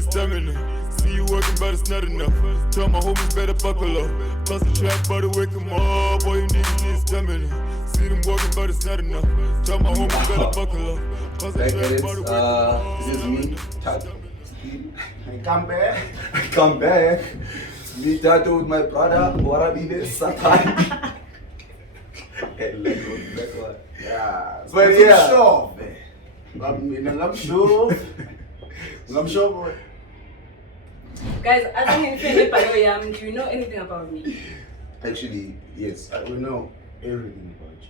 need stamina. See you working, but it's not enough. Tell my homies better buckle up. Plus the trap, but wake 'em up. All you need stamina. See them working, but it's not enough. Tell my homies better buckle up. Plus the trap, but wake 'em up. This is me, Tato. I come back. I come back. Me, Tato, with my brother. Warabide Satan. Yeah. But yeah. I'm sure, man. I'm sure, boy. Guys, as I'm in Finland, do you know anything about me? Actually, yes. We know everything about you.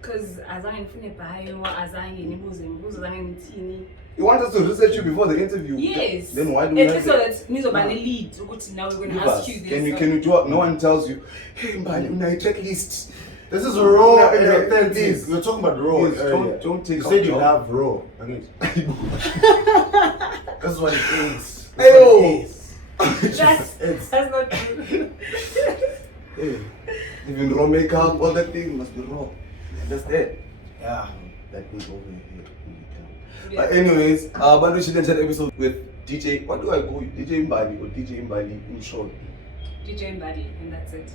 Because as I'm in Finland, as I'm in Mbali, You want us to research you before the interview? yes. Then why do we have so that means about the lead. Now we're going to ask you this. Can you do? No one tells you. Hey, Mbali, una checklist. This is raw and No, authentic. please. We're talking about raw. Yes, don't take You out said you job. love raw. I mean, that's what it is. That's Ayo. what it is. That's not true. Hey, even raw makeup, all that thing must be raw. Understand? Yeah. That goes over your head. Yeah. But anyways, Bantu should enter episode with DJ. What do I call you? DJ Mbali or DJ Mbali in short? DJ Mbali, and that's it.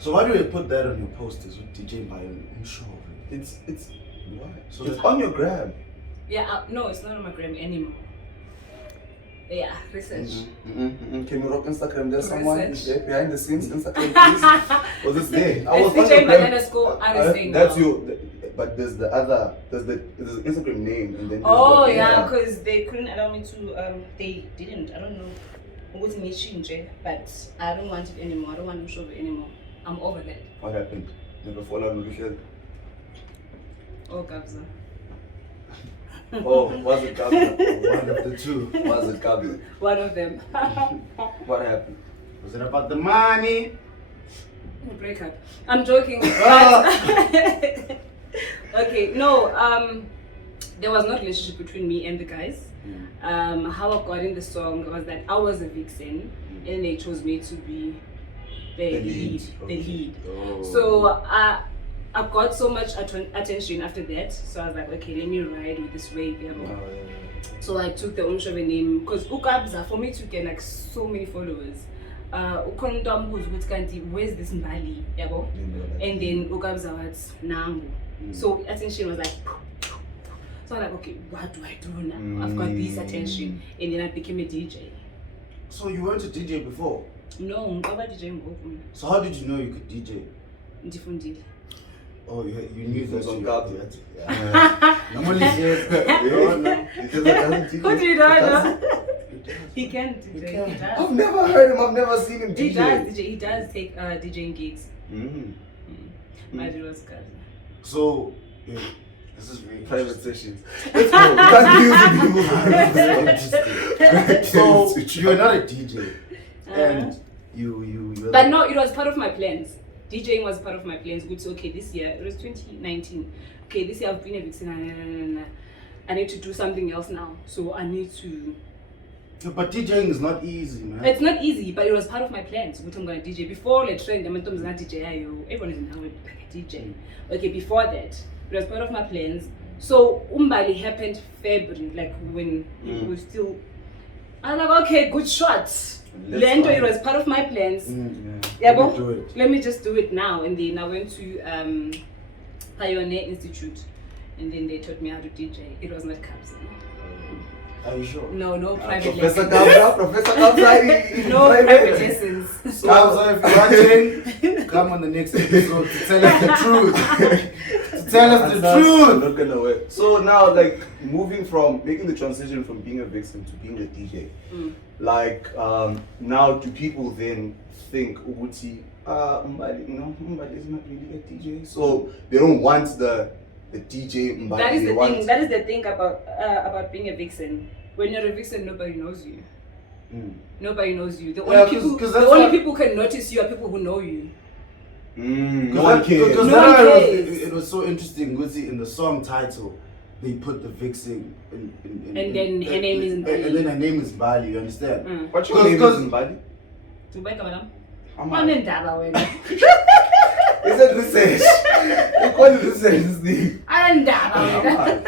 So why do we put that on your posters with DJ Mbali? I'm sure. It's why? So It's that- on your gram. Yeah, no, it's not on my gram anymore. Yeah, research. Can you rock Instagram? There's someone Research. there behind the scenes Instagram, please. Was this there? I was It's on your DJ gram. Mbali underscore underscore That's now. you. But there's the Instagram name and then. there's Oh the, yeah, because they couldn't allow me to. They didn't. I don't know. What's in change, but I don't want it anymore. I don't want to show it anymore. I'm over that. What happened? Never follow me. Oh, Kabza. Oh, was it Kabza? One of the two. Was it Kabza? One of them. What happened? Was it about the money? Break up. I'm joking. Okay, no. There was no relationship between me and the guys. How I got in the song was that I was a vixen, and they chose me to be the lead. The lead. Oh. So I got so much attention after that. So I was like, okay, let me ride with this wave. So I took the ownership name because Ukabza, for me to get like so many followers. Where's this Mbali? And then Ukabza was Nangu. So attention was like. So I'm like, okay, what do I do now? I've got this attention, and then I became a DJ. So you weren't a DJ before? No, I'm a DJ. So how did you know you could DJ? Different deal. Oh, you knew that on you God. had to. Yeah. Normally, yes. Who do you know? He can DJ. He does. I've never heard him. I've never seen him He DJ. does DJ. He does take DJing gigs. I do those guys. So, yeah, this is very Private interesting. sessions. Let's go. Can't use So you're not a DJ, and you. But no, it was part of my plans. DJing was part of my plans. Good. So okay, this year it was 2019. Okay, this year I've been a vixen. I need to do something else now. So I need to. But DJing is not easy, man. It's not easy, but it was part of my plans. What I'm gonna DJ before the trend. I'm not DJ. Everyone is now like a DJ. Okay, before that, it was part of my plans. So Mbali happened February, like when we were still. I'm like, okay, good shot. Lento, it was part of my plans. Let me just do it now. And then I went to Pioneer Institute, and then they taught me how to DJ. It was not Kabza. Are you sure? No private Professor lessons. Professor Kabza. No private lessons. Kabza, if you're watching, come on the next episode to tell us the truth. To tell us the truth. Not gonna work. So now, like, moving from making the transition from being a vixen to being a DJ, like, now do people then think Uguti, Mbali is not really a DJ, so they don't want the DJ Mbali. That is the thing. That is the thing about being a vixen. When you're a vixen, nobody knows you. Nobody knows you. The only people who can notice you are people who know you. No one cares. Because No one it cares. was so interesting. Guzi, in the song title, they put the vixen And then her name is Mbali. And then her name is Mbali. You understand? What's your name is Mbali? Dubai, madam. Manendaba wena. Is it research? You call it research this thing. Andaba wena.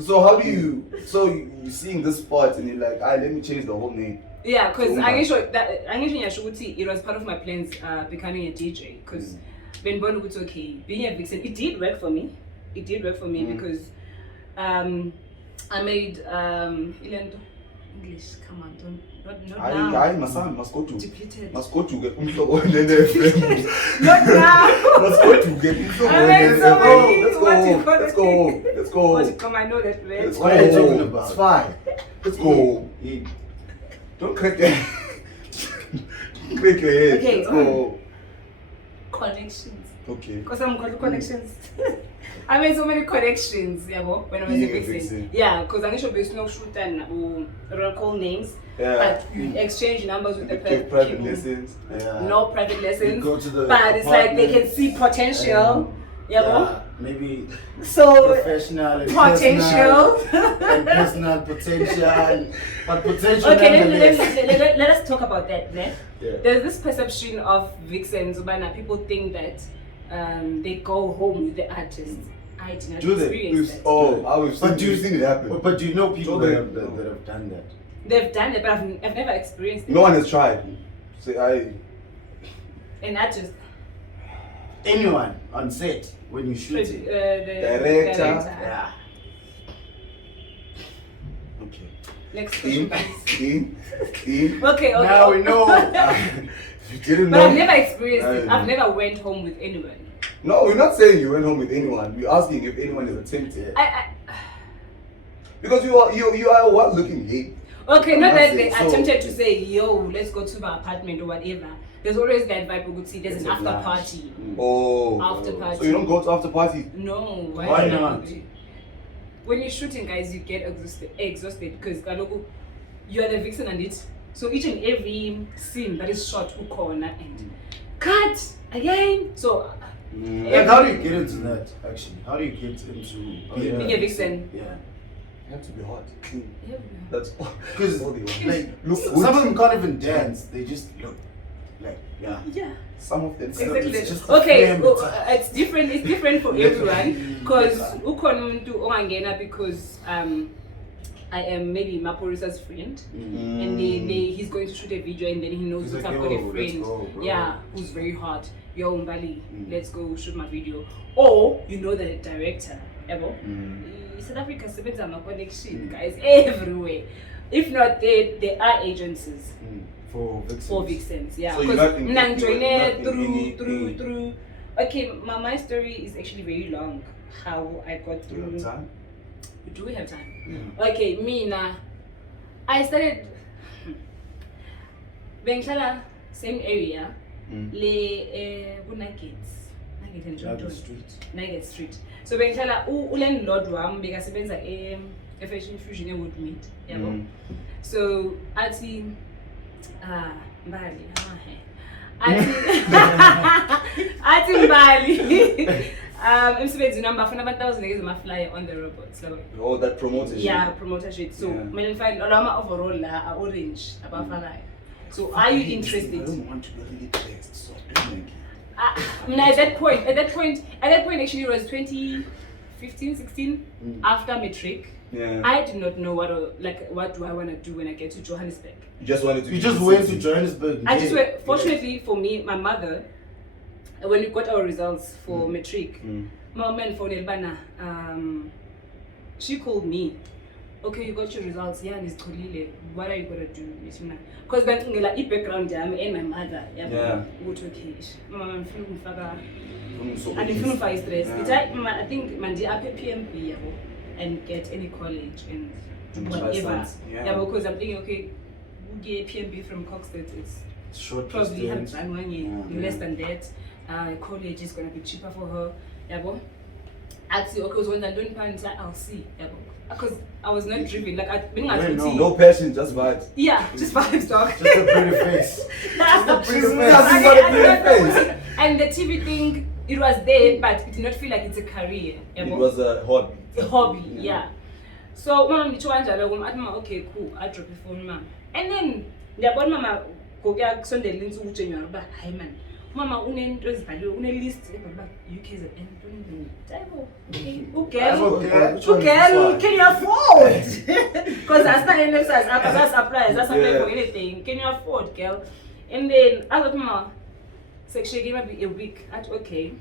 So how do you? So you seeing this spot and you're like, let me change the whole name. Yeah, because So, I'm sure it was part of my plans becoming a DJ. Because when Bantu was okay, being a Vixen, it did work for me. It did work for me because I made English. Come on, not now. I must go to Depleted. must go to get umhlobo and Not now. Must go to get umhlobo I made so many. Let's go. Let's go. What come? I know that man. Let's What are you go. talking about? It's fine. Let's go. Don't crack your break your head. Okay, Let's go. Connections. Okay. Because I'm called connections. I made so many connections, yeah, when I was Being a a Vixen. Vixen. Yeah, because I'm sure there's no shoot and call names, Yeah. but you exchange numbers with the Give private people. lessons. Yeah. No private lessons, Go to the but it's like they can see potential, yeah. Maybe So professional and potential. and personal potential, but potential. Okay, nonetheless. let us talk about that then. Yeah. There's this perception of Vixens, Ubana, people think that they go home with the artists. I did not Do they? experience that. Oh, I was. But But you seen it happen? But do you know people So that they- have done that? They've done it, but I've never experienced it. No one has tried. Say And I just Anyone on set when you shoot the it? Director. Yeah. Okay. Next question, please. Team. Okay. Now we know. You didn't But know. I've never experienced it. No. I've never went home with anyone. No, we're not saying you went home with anyone. We're asking if anyone is attempted. Because you are what looking late. Okay, not that That's they it. So- attempted to say, yo, let's go to my apartment or whatever. There's always that vibe we would see. There's It's an a after blast. party. Oh. After party. So you don't go to after parties? No. Why not? When you're shooting, guys, you get exhausted because you are the Vixen and it. So each and every scene that is shot, corner and cut again. So Like, how do you get into that? Actually, how do you get into being a Vixen. Yeah. You have to be hot, clean. Yeah. That's Because all they want. like Look some good. of them can't even dance. They just look like Yeah. Some of them. Exactly. it's just Okay, flame well, attack. it's different. It's different for everyone. Because ukhona umuntu ongangena because I am maybe Maporisa's friend, and he's going to shoot a video, and then he knows He's that like, I've got "Yo, a let's friend, go, bro." yeah, who's very hot. Yo, Mbali, let's go shoot my video. Or you know the director, ever. South Africa sebenza ama connection, guys, everywhere. If not, there are agencies. For Vixens. For Vixens, yeah. So you're Because not in- Mna you're ngijoine not in through. anything. Okay, my story is actually very long. How I got Do you through. have time? Do we have time? Okay, Mina. I started. Bengihlala same area. Le Nuggets. Nugget and Nugget Jordan. Street. Nugget Street. So bengihlala ulandlord wami bekasebenza Fashion Fusion eWoodmead, yabo. So Athii Mbali, Athii Mbali. Emsebenzini wami bafuna abantu abazonekeza ama-flyer on the robots. So, Oh, that promoter shit. yeah, promoter shit. So, Yeah. kumele ngifake lama overall la orange abafakayo. So, are you I interested? don't want to be really dressed, so don't make it. At that point, actually, it was 2015, 16, after matric. Yeah. I did not know what do I want to do when I get to Johannesburg. You just wanted to. You just went to Johannesburg. I just went. Fortunately for me, my mother, when we got our results for matric, my man phoned Elbana. She called me. Okay, you got your results. Yeah, and it's Kolile. What are you gonna do? Because then ngela background jam and my mother. Yeah. What okay? Mama, I'm feeling faga. So And if you don't find stress, Yeah. I think Mandi up PMP and get any college and And whatever. license, yeah. Because I'm thinking, okay, we get PMP from Coxted, it's short probably have distance. done 1 year, Yeah. less than that. College is gonna be cheaper for her. I'd say, okay, so when I don't find that, I'll see. Because I was not driven, like I've been at Yeah, No passion, just vibes. yeah, just vibes, dog. Just a pretty face. That's the pretty truth. face. I Got a did not pretty know. face. And the TV thing, it was there, but it did not feel like it's a career. It was a hobby. A hobby, yeah. So mama ngichwanjalo kum athi okay cool, I drop the phone mama. And then ndiyabona mama ngokuya kusondela insuku uJanuary ba hayi man Mama unento ezibhaliwe une-list ebhalwa UKZN. Girl, can you afford? Because that's not an exercise. That's surprise. That's not for anything. Can you afford, girl? And then I thought, Mama, section gave me a week. At okay.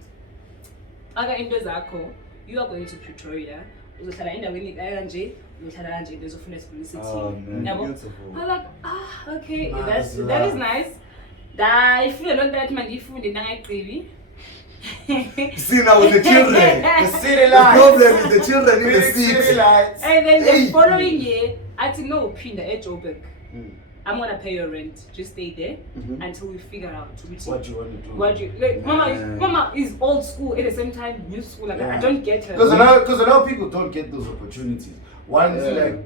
Aga into zakho, you are going to Pretoria. Uzohlala endaweni kanje, uzohlala kanje bezofuna publicity. Beautiful. I'm like, okay, that is nice. I feel a lot that man ifunde nangayiqibi. See now with the children. The city lights. The problem is the children in the seats. lights. And then the following year, I said, no, Pinda, Joburg. I'm gonna pay your rent. Just stay there until we figure out What do you want to do? What you like? Mama is old school at the same time new school. Like I don't get her. Because a lot of people don't get those opportunities. One is like,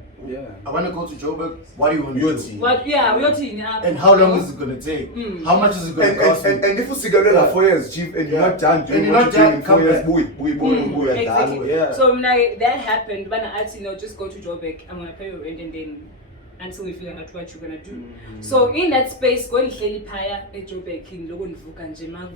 I want to go to Joburg. What do you want to do? What? Yeah, we're talking. And how long is it gonna take? How much is it gonna cost? And if you see like 4 years cheap and you're not done doing what you're doing in 4 years, boy, exactly. yeah. So like that happened when I asked, just go to Joburg. I'm gonna pay your rent and then until we figure out what you're gonna do. So in that space, going to Paya at Joburg in Logan Fukanjima,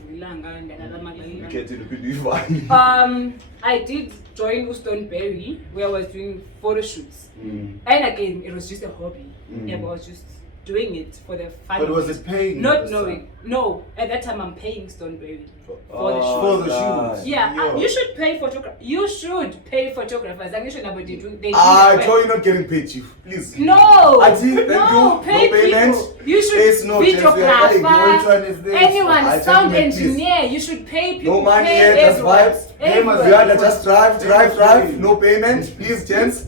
I did join Stoneberry where I was doing photo shoots. And again, it was just a hobby. I was just doing it for the fun. But was it paying? Not knowing. No, at that time I'm paying Stoneberry for the shoot. For the shoot. Yeah, you should pay photographers. You should pay photographers. I'm sure nobody do. You're not getting paid, chief. Please. No. Athii, no, pay no payment. people. You should videographer. Anyone, sound engineer. You should pay people. No money here, just vibes. We are just drive. No payment, please, gents.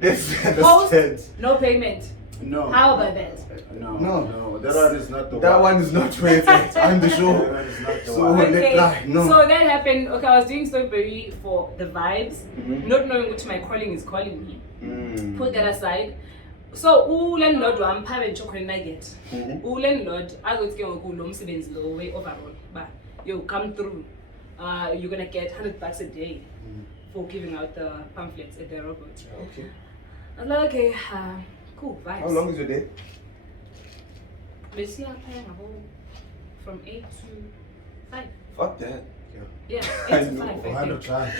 Post, no payment. No. How about that? No. That one is not the one. That one is not worth it. I'm the show. That one is not the So one. let's try. No. So that happened. Okay, I was doing Stoneberry for the vibes, not knowing which my calling is calling me. Put that aside. So landlord wam phave chocolate nugget. Landlord azothi ke ngoku lo msebenzi lo way overall. But you come through. You're gonna get $100 a day for giving out the pamphlets at the robot. Okay. I was like, okay, cool, vibes. How long is your day? From 8 to 5. Fuck that. Yeah, I 8 to know. 5. For 100 try.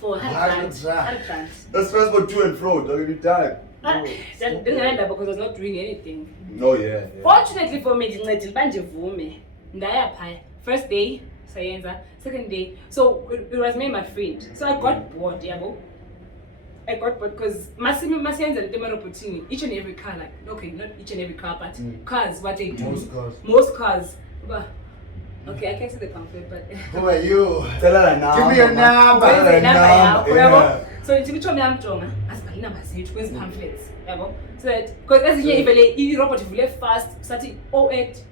For 100 rand. That's transport to and fro, don't even time. That didn't end up because I was not doing anything. No, yeah. Fortunately for me, first day, sayenza. Second day, so it was me and my friend. So I got bored, yabo. I got bored because each and every car, like, okay, not each and every car, but cars, what they do. Most cars. But, okay, I can't see the pamphlet, but. Who are you? Tell her a number. Give me your number. Yeah. So it's which one I'm strong. As my number says, where's pamphlets? So that, because as you robot, if you left fast, starting 08,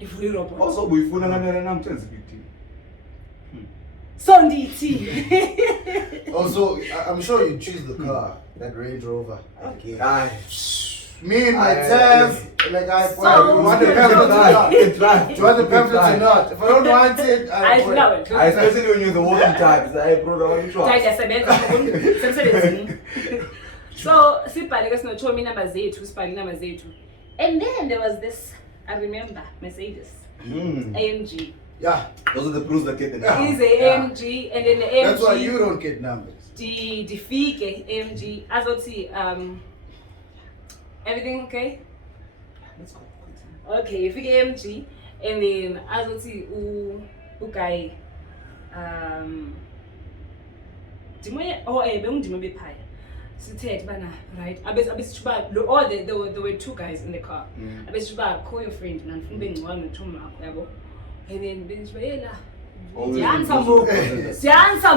if you robot. Also, we phone another number. Sunday. Also, I'm sure you choose the car, that Range Rover. Okay. Me and my Aye. test, like I So- want the pamphlet or not? Do Drive. you want the pamphlet or not? If I don't want it, I I know it. I especially when you're the walking types. I brought on you try. So sibhaleke sinothoma inamba zethu sibhale inamba zethu, and then there was this, I remember, Mercedes AMG. Yeah, Those are the blues that get the Yeah. Is a AMG, and then the AMG that's why you don't get numbers. difike AMG azothi everything okay? Let's go. Okay, ifike AMG, and then azothi uguy bengindima bephaya sithethe bana right abesithu ba there were two guys in the car. Abesithu ba call your friend mina ngifuna ube ngcono nothuma wakho yabo, and then bengithi yela siyansa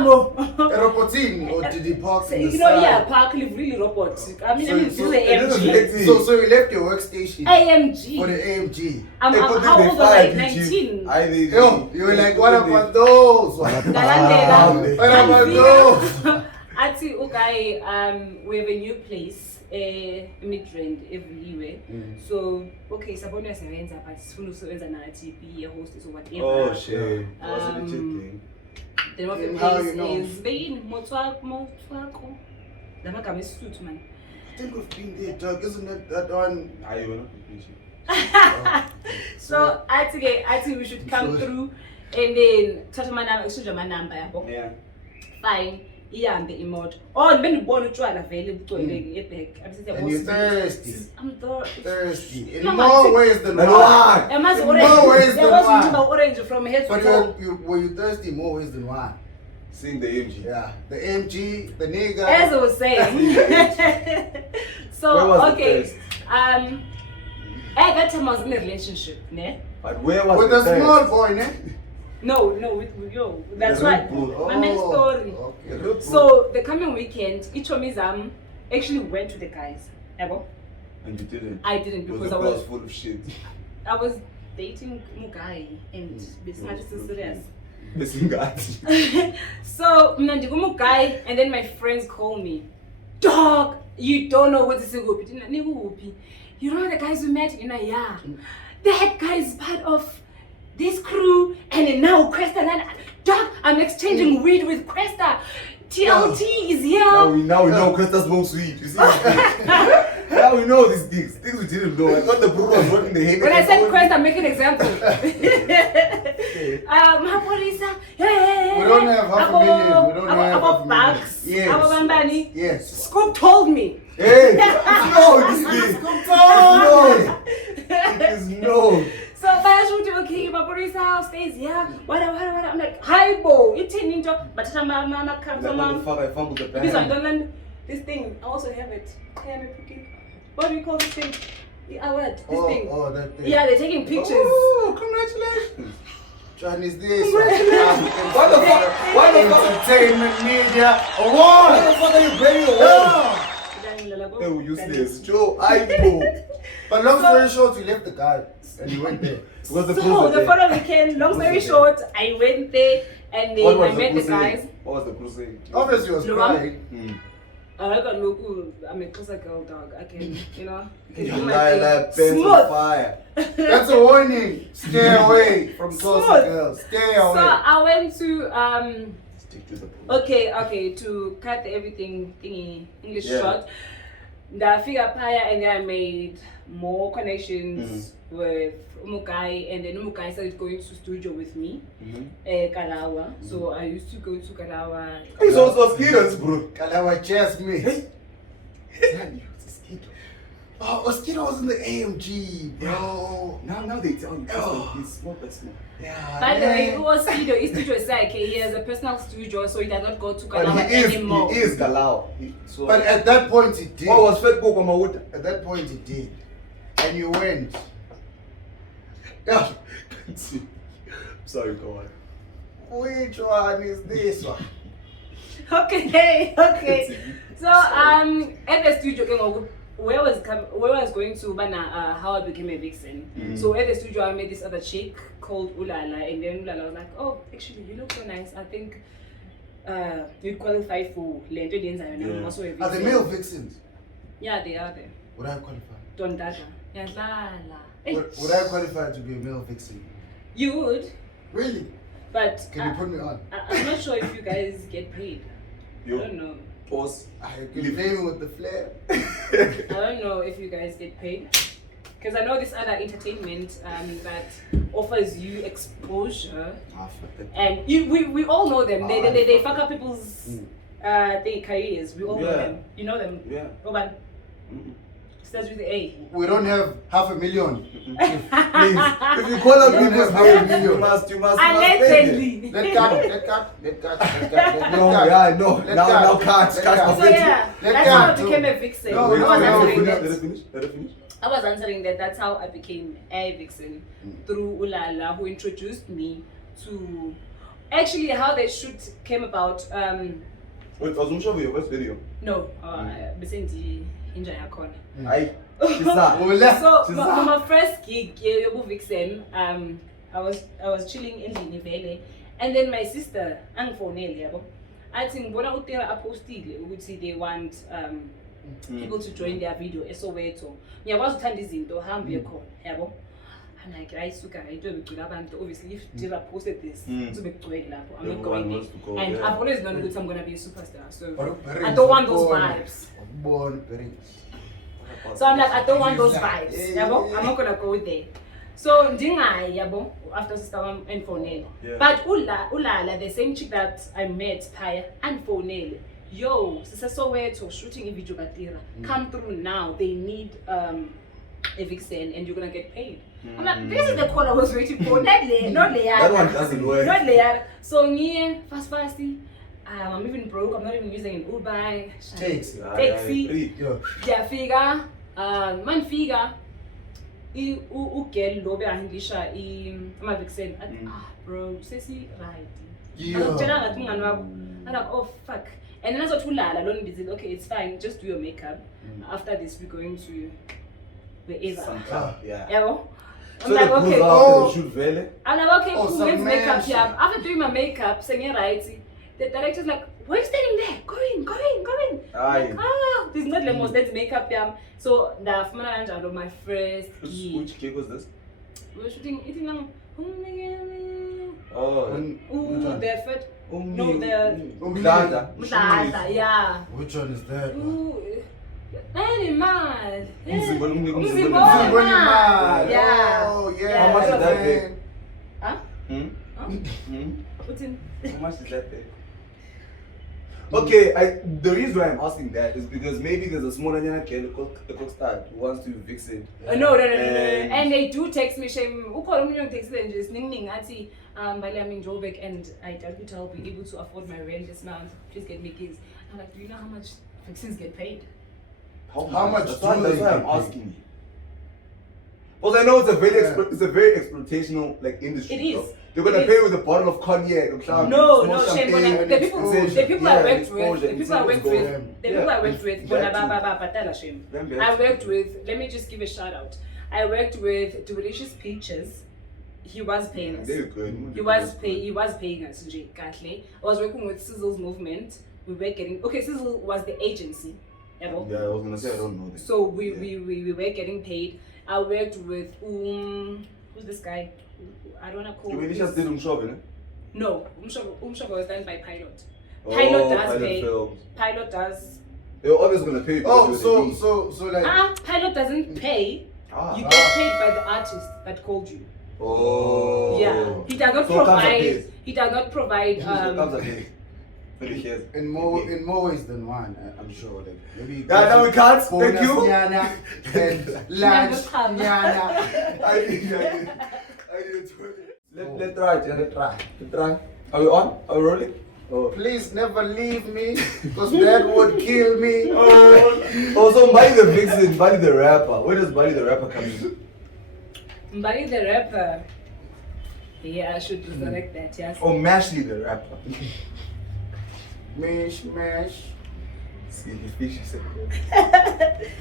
mo Aeroportine or did he park in the you know, side? yeah, park live really robot. I mean, this is So AMG. So you left your workstation AMG. for the AMG. I'm how old was I? 19. Yo, you were like, what about those? What Dalandela. about those? Athii, okay, we have a new place, Midrand everywhere. So, okay, Sabona Sevenza, but Sunu Sevenza Nati, be a hostess or whatever. Oh shit. What's the legit thing? The name of the How place you know? is Bein Motwako. The Magam is suit man. I think we've been there, Doug. Isn't it that one? I will not be patient. So Athii, we should come through and then touch my number, Yeah. fine. Ihambe imoto. Oh, benibona utshwala vele bucwele eback. And you're thirsty. I'm Thirsty. In Mama, more ways than one. There was In more ways there than was one. orange from head to But toe. were you thirsty in more ways than one? Seeing the MG. Yeah. The MG, the nigga. As I was saying. Where So was the okay. thirst? At that time I was in a relationship, ne? But where was With the a small thirst? boy, ne? No, with yo. That's The why Red Bull. my main story. Okay. So the coming weekend, each of me actually went to the guys. Ever? And you didn't. I didn't Because because the I girl was was full of shit. I was dating a guy and it's not just serious. Missing guys. So Mnandigum guy and then my friends call me, dog, you don't know what this is. You know the guys we met in a year. That guy is part of this crew and then now Cresta and dog, I'm exchanging weed with Cresta. TLT is here. Now we know Cresta smokes weed. You see? Now we know these things. Things we didn't know. I thought the bro was working the head. When I said Cresta, make an example. Mapolisa, We don't have half a million. We don't have half a million. bucks. Yes. Bambani. Yes. Scoop told me. Hey, no, this thing. No. It is no. So Bayashuti, okay, Mapolisa house stays here. What? I'm like, hi bo, it's in into but mama comes That mom. motherfucker, I fumbled the Because I bag. don't learn this thing. I also have it. What do you call this thing? The award. This thing. Oh, that thing. Yeah, they're taking pictures. Oh, congratulations. John is this. What the fuck? Why the fuck? Entertainment Media Why Award. the fuck are you bringing it home? Oh, useless. Joe, I go. But long story short, we left the guy and he went there. What's the So the cruise? following weekend, long story short, I went there and then I met the guys. What was the cruise saying? Obviously, he was Luam? crying. I got local. I'm a closer girl dog. I can, you know. can do my Like thing. pants on Smooth. fire. That's a warning. Stay away from close Smooth. girls. Stay So away. I went to Stick to the pool. okay to cut everything thingy English Yeah. short. The figure paya and then I made more connections with Umukai and then Umukai started going to studio with me. Kalawa. So I used to go to Kalawa. Hey, so serious, bro. Kalawa Jazzman. Hey. Oh, Oskido was in the AMG, bro. Now they tell you. Oh. He's small, but small. Yeah. By the way, man. it was studio. His studio is like he has a personal studio, so he does not go to But Kalawa anymore. he is Galao. So, But at that point, he did. what was Fed Coco Mawuta? At that point, he did. And you went. Yeah. Sorry, go on. Which one is this one? Okay. So at the studio, where I was going to how I became a vixen. So at the studio I met this other chick called Ulala, and then Ulala was like, oh, actually you look so nice. I think you'd qualify for Lento Lenza and I'm also a vixen. Are the male vixens? Yeah, they are there. Would I qualify? Don't dada. Yeah, Lala. Would I qualify to be a male vixen? You would, Really? but Can you put me on? I'm not sure if you guys get paid. I don't know. Pause. I can play with the flare. I don't know if you guys get paid. Because I know this other entertainment that offers you exposure. And we all know them. They fuck up people's their careers. We all know them. You know them. Yeah. Roban. Starts with the A. We don't have $500,000. Please, if you call up You people, don't have $500,000. you must pay them. Allegedly. Let cut. No, yeah, no. Let Now cut. cut. Let Cut. cut. So Let yeah, Let that's how I go. became a vixen. No, I was answering Let that. it finish. Let it finish. I was answering that. That's how I became a vixen through Ulala, who introduced me to actually how the shoot came about. Wait, I was going to show you your first video. No, Besendi Inja Yakona. Aye. So my first gig, Yobu Vixen, I was chilling in Nivele, and then my sister, Angfoneli, yabo, I think bona utera apostile ukuthi they want people to join their video eSoweto. Ngiyakwazi uthanda izinto hamba uye khona, yabo. I'm like, ayisuka into ebigcwele abantu. Obviously, if Dira posted this, kuzobe kugcwele lapho. I'm not going there. And I've always known that I'm gonna be a superstar. So I don't want those vibes. Born So I'm like, I don't want those vibes. Yabo? I'm not gonna go there. So ndingayi yabo after sister and phone. But ulala the same chick that I met Paya and phone. Yo, sister Soweto shooting a video batira. Come through now. They need a Vixen and you're gonna get paid. I'm like, this is the call I was waiting for. Not layer. That one doesn't work. Not layer. So me fasty. I'm even broke. I'm not even using an Uber. Taxi. Yeah, figure. Man figure. Ugel lobe ahindisha ama Vixen. Bro, sesi right. I'm like, oh fuck. And then I thought alone busy. Okay, it's fine. Just do your makeup. After this, we're going to wherever. Zangqa, yeah. I'm like, okay. I'm like, okay, cool. Where's makeup? Yeah. After doing my makeup, saying right, the director's like, why are you standing there? Go in. Like, this is not Lemos, that's makeup. Yeah. So the Fumana my first. Which cake was this? We were shooting eating now. The first. No, the Mdlanda, yeah. Which one is that? Animal. Umzimba. Yeah. Oh, yeah. How much is that big? Huh? What's in? How much is that big? Okay, the reason why I'm asking that is because maybe there's a small girl, the Cockstad, who wants to Vixen. No. And they do text me, shame. Who call me text and just ning Athii, Mbali, I'm in Joburg and I doubt it I'll be able to afford my rent this month. Please get me keys. I'm like, do you know how much Vixens get paid? How much That's do why they I'm get asking you. Because I know it's a very exploitational like industry. It is. Bro. They're gonna pay with a bottle of cognac. No, shame. The people I worked with, let me just give a shout out. I worked with Delicious Peaches. He was paying us. He was paying us, Kahle. I was working with Sizzle's movement. We were getting Sizzle was the agency. Yeah, I was gonna say I don't know this. So we were getting paid. I worked with who's this guy? I don't want to call him. You just did Umshobe, no, Umshobe was done by Pilot. Pilot does pay. Films. Pilot does. They were always gonna pay. So like. Pilot doesn't pay. You get paid by the artist that called you. Oh. Yeah. He does not provide. He does not provide. In more ways than one, I'm sure. Like maybe. Yeah, no, we can't. Thank you. Nyana and lunch. Nyana. I need Let's try. Are we on? Are we rolling? Oh. Please never leave me, because that would kill me. Also, Mbali the Vixen, Mbali the rapper. Where does Mbali the rapper come in? Mbali the rapper. Yeah, I should resurrect that. Yes. Oh, Mashley the rapper. Mash. See the fish.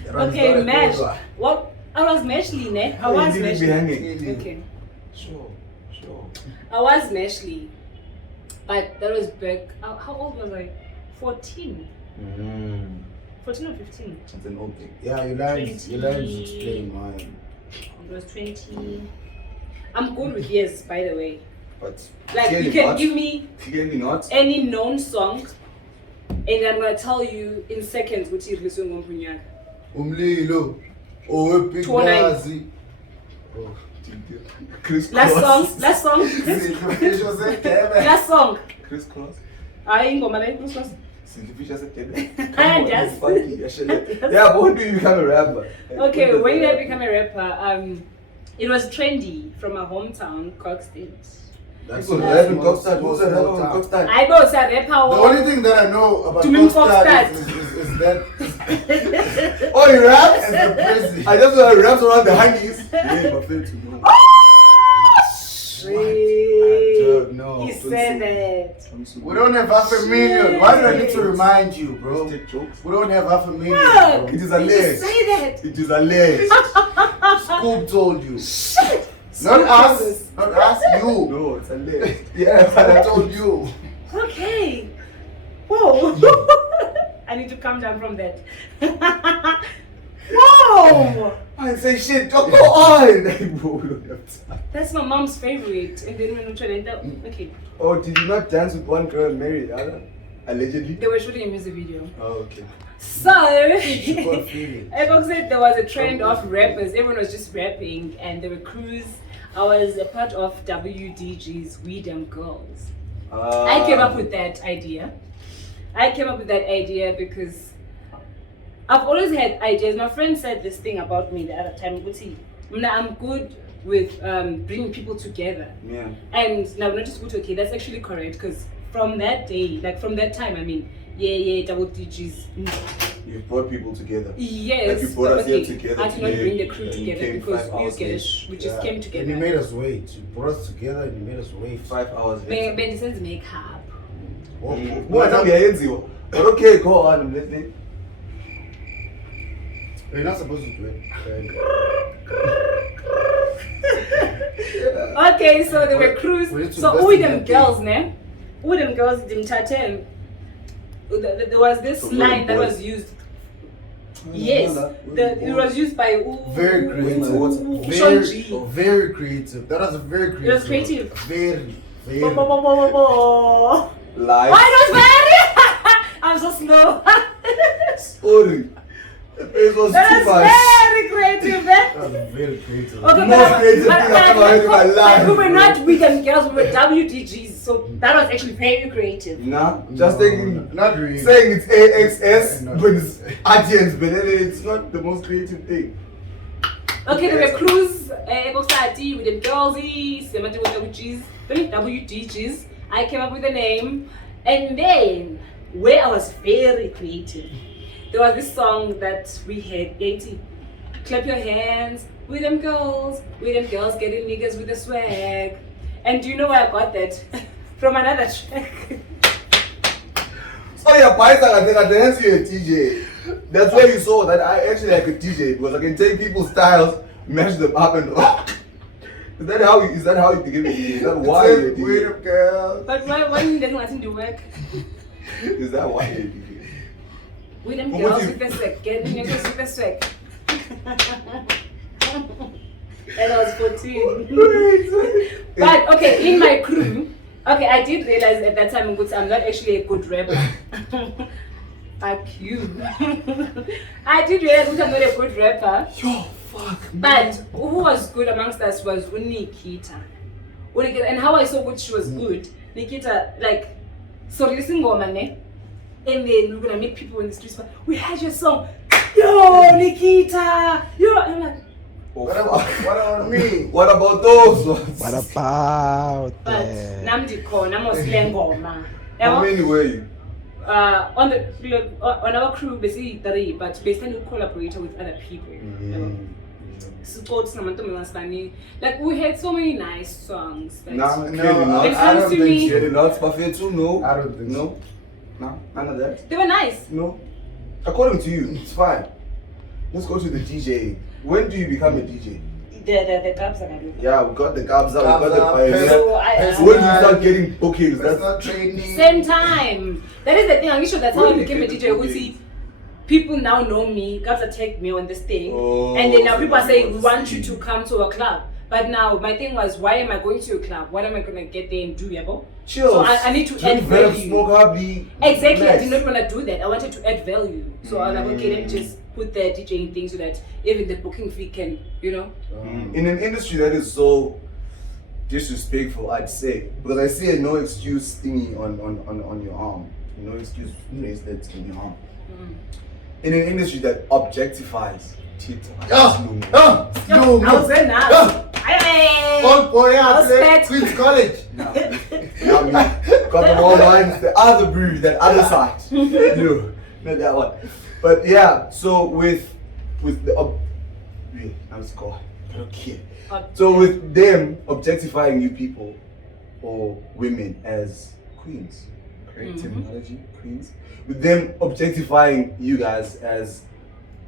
Okay, Mash. What? I was Mashley, ne? I was Mashley. Okay. Sure. I was Mashley, but that was back. How old was I? 14. 14 or 15. That's an old thing. Yeah, you learned to explain mine. It was 20. I'm good with years, by the way. But like you can give me any known song, and I'm gonna tell you in seconds which is Lisung Ompunyaka. Umlilo. Oh, big Nazi. Last song. Chris Cross. Yeah, but when do you become a rapper? Okay, when did I become a rapper? It was trendy from my hometown, Coxstead. That's Cockstad. I was a rapper. The only thing that I know about Cockstad is that. Oh, he raps? And the president. I just know he raps around the hangies. Yeah, but fail to know. He said that. We don't have 500,000. Why do I need to remind you, bro? We don't have 500,000. Bro. It is alleged. Say that. It is alleged. Scoop told you. Shit. Not us. Not us. You. No, it's alleged. Yeah, I told you. Okay. Whoa. I need to calm down from that. Whoa. I say shit. Don't go on. That's my mom's favorite. And then when we tried to okay. Oh, did you not dance with one girl married? Allegedly. They were shooting a music video. Oh, okay. So, She got feeling. Ebok said there was a trend of rappers. Everyone was just rapping, and there were crews. I was a part of WDG's We Them Girls. I came up with that idea. Because I've always had ideas. My friend said this thing about me the other time. I'm good with bringing people together. Yeah. And now, not just good, okay, that's actually correct. Because from that day, like from that time, I mean, double DGs. You brought people together. Yes. Like you brought us here together. I did not bring the crew and you together came because 5 hours late. we just came together. And you made us wait. You brought us together and you made us wait. 5 hours late. Ben says makeup. What time you But okay, go on. Let me. We're not supposed to do it. Okay, so there were crews. we need to So invest all in them that girls, ne? All them girls didn't chat. There was this So line that boys. was used. Yes, it was used by Very creative. Shonji. Very creative. That was very creative. It was creative. Very. Live. Why not very? I'm so slow. Sorry. It was That too was much. very creative, eh? That was very creative. Okay, Most creative thing I've ever heard in my life. we were not We Them Girls, we were WDGs, so that was actually very creative. Nah, just thinking, Not really. saying it's AXS, No. but it's Athii, but then it's not the most creative thing. Okay, there were crews, Athii, with them girlsies, WDGs. I came up with a name, and then where I was very creative, there was this song that we had, Athii, clap your hands, with them girls getting niggas with the swag. And do you know where I got that? From another track. Oh yeah, I think I dance you a DJ. That's where you saw that I actually like a DJ because I can take people's styles, mash them up and rock. Is that how you became a DJ? Is that why you're a DJ? Girl. But why you didn't want to do work? Is that why you're a DJ? With them But girls what you- with the swag, getting niggas with the swag. And I was 14. But okay, in my crew, okay, I did realize at that time I'm not actually a good rapper. Fuck you. I did realize I'm not a good rapper. Yo, fuck. But who was good amongst us was Nikita. And how I saw what she was good, Nikita, like, so listen, woman, eh? And then we're gonna make people in the streets, we had your song, yo, Nikita, yo, and I'm like, What about me? What about those ones? What about but that? Namdiko, Namoslen How many were you? On our crew, basically 3, but basically we collaborate with other people. Like we had so many nice songs. But Nah, No, clearly not. It I comes don't to think me- so. Clearly not. Sphe too, no. I don't think so. No. No, none of that. they were nice. No. According to you, it's fine. Let's go to the DJ. When do you become a DJ? The clubs are gonna do. Yeah, we got the Gabs out, we got the Gabs out, Pioneer. So I- When do you start getting bookings? That's That's not training. Same time. That is the thing. I'm sure that's how I When became a did DJ. you We get see people now know me. Guys attack me on this thing, Oh, and then now people are so saying we you want see. you to come to a club. But now my thing was, why am I going to a club? What am I gonna get there and do, yabo? chill. So I need to Drink add venom, value. smoke happy. Exactly. I relax. did not want to do that. I wanted to add value. So I was like, okay, let me just put the DJing thing so that even the booking fee can, you know. In an industry that is so disrespectful, I'd say, because I see a no excuse thingy on your arm, no excuse bracelet in your arm. In an industry that objectifies TikTok, No, I was there now. Old boy, I was I fat. played Queen's College. now me, got them all lines, the other breed, that other side. No, not that one. But yeah, so with the I was called. I don't care. So with them objectifying you people or women as queens, correct terminology, queens. With them objectifying you guys as,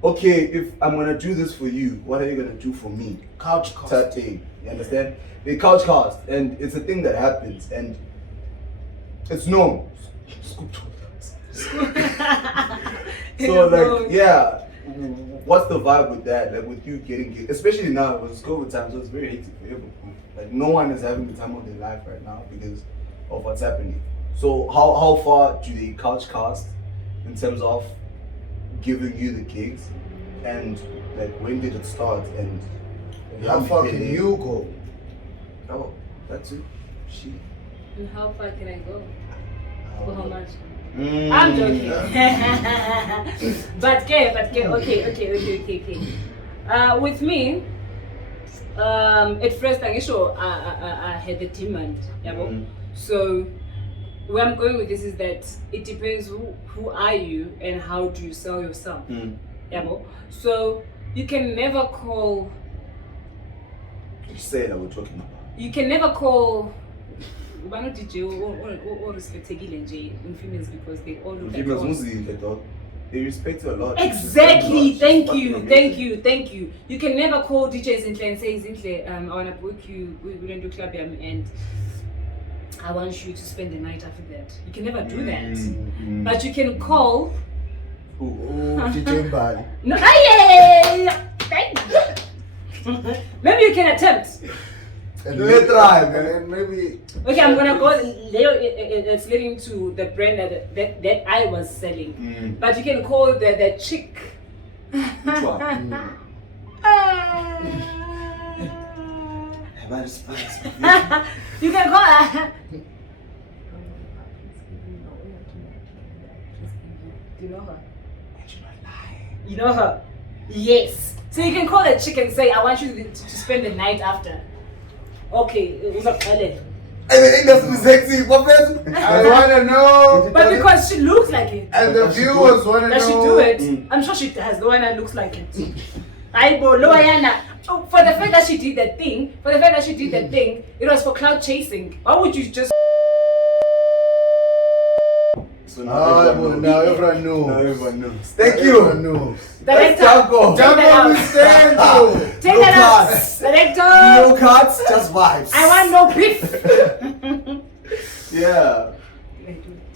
okay, if I'm gonna do this for you, what are you gonna do for me? Couch cost. Type thing. You understand? They couch cast, and it's a thing that happens, and it's known. So like, yeah. What's the vibe with that? Like with you getting, especially now, it was COVID time, so it's very hectic for everyone. Like no one is having the time of their life right now because of what's happening. So how far do they couch cast in terms of giving you the gigs, and like when did it start, and How far can you go? Oh, that's it. She. And how far can I go? For how much? Mm. I'm joking. but okay. With me, at first I had the demand. So where I'm going with this is that it depends who are you and how do you sell yourself. So you can never call. Say that we're talking about. You can never call Bantu DJ or respectegile nje in females because they all look Females like mostly they respect you a lot. Exactly. Thank you. You can never call DJs in and say, I wanna book you, we don't do club and I want you to spend the night after that. You can never do that. But you can call DJ Mbali. No, maybe you can attempt. And let's try, man. And maybe. Okay, I'm gonna go. It's leading to the brand that I was selling, but you can call the chick. Which one? You can call her. Do you know her? You know her? Yes. So you can call the chick and say, I want you to spend the night after. Okay, who's up? Hey, that's sexy. What I wanna know. But because she looks like it. And the viewers wanna know. Does she do it? I'm sure she has the one that looks like it. For the fact that she did that thing, it was for cloud chasing. Why would you just? So now everyone knows. Now everyone knows. Thank you. Everyone knows. Director, Zangqa, we stand you. take No that out. cuts. Director, No cuts, just vibes. I want no beef. Yeah.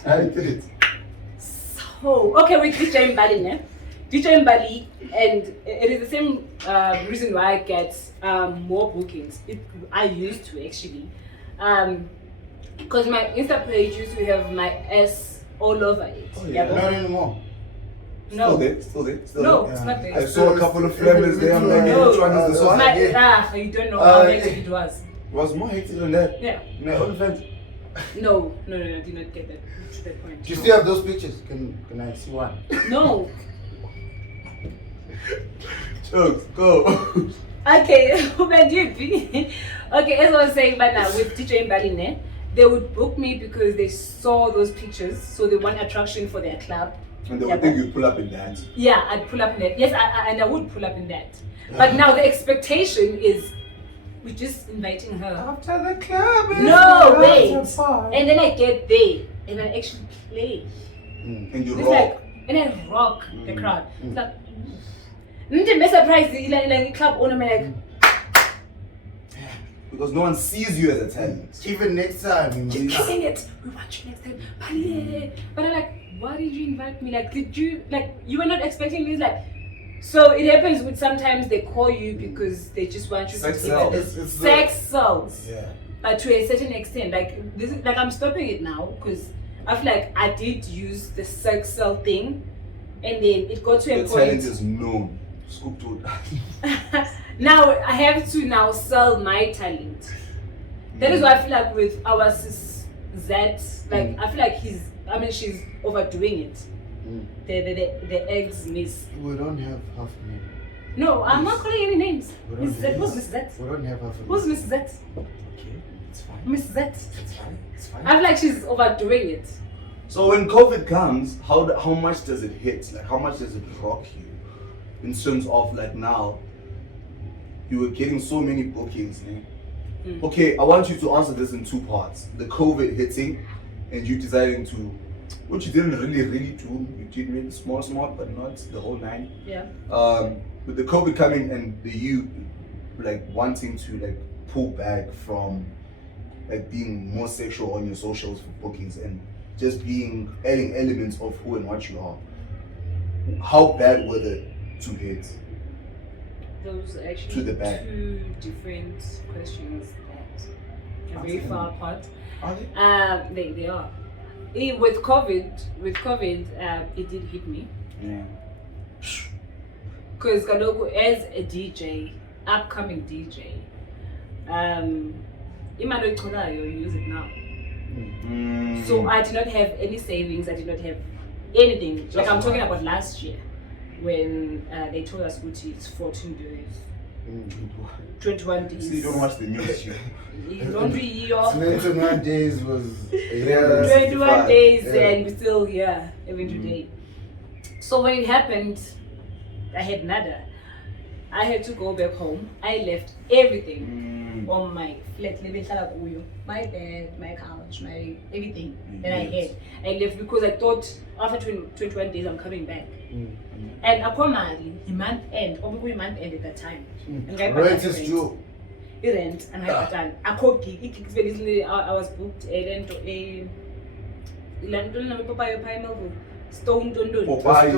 I did it. So, okay, with DJ Mbali, ne? DJ Mbali, and it is the same reason why I get more bookings. I used to actually, because my Insta page used to have my S all over it. Oh, yeah. Not anymore. No. Still there. No, there. it's not I there. saw a couple of flammers there. I'm like, No. which one is this one? You don't know how hectic it was. It was more hectic than that. Yeah. My own friends. No, I did not get that to that point. Do you still have those pictures? Can I see one? No. Jokes, go. Okay, where do you be? Okay, as I was saying, but now with DJ Mbali, ne, they would book me because they saw those pictures, so they want attraction for their club. And they would think you'd pull up in that. Yeah, I'd pull up in that. Yes, I would pull up in that. But now the expectation is we're just inviting her. After the club. No, wait. And then I get there and I actually play. And you It's rock. like, and I rock the crowd. It's like, I'm surprised. Like club owner, like. Because no one sees you as a talent. Even next time. Keep kissing it. We want you next time. But I'm like, why did you invite me? Like, did you, like, you were not expecting me? It's like, so it happens with sometimes they call you because they just want you Sex to sells. It's sex sells. Yeah. But to a certain extent, like, this is, like, I'm stopping it now because I feel like I did use the sex sell thing and then it got to a The point. talent is known. Scoop to Now I have to now sell my talent. That is why I feel like with our sis Z, like I feel like she's overdoing it. The eggs miss. We don't have half a name. No, I'm not calling any names. We don't Miss Z, have- who's Miss Z? We don't have half a name. Who's Miss Z? Okay, it's fine. Miss Z. It's fine. It's fine. I feel like she's overdoing it. So when COVID comes, how much does it hit? Like how much does it rock you? In terms of like now, you were getting so many bookings. Okay, I want you to answer this in two parts. The COVID hitting and you deciding to, which you didn't really do. You did maybe small, but not the whole nine. Yeah. With the COVID coming and you like wanting to like pull back from like being more sexual on your socials for bookings and just adding elements of who and what you are. How bad were the two hits? Those are actually To the back. two different questions that are very far apart. Are they? They are. With COVID, it did hit me. Yeah. Because as a DJ, upcoming DJ, imali oyitholayo, you use it now. So I did not have any savings. I did not have anything. Like I'm talking about last year when they told us it's 14 days. 21 days. So you don't watch the news. Don't be your 21 days was 21 days and we're still here even today. So when it happened, I had nada. I had to go back home. I left everything on my flat, my bed, my couch, my everything that I had. I left because I thought after 21 days I'm coming back. And akwamali, the month end, or we month end at that time. Rent is due. Rent and I done. I was booked a Stone Dondon. Popeye.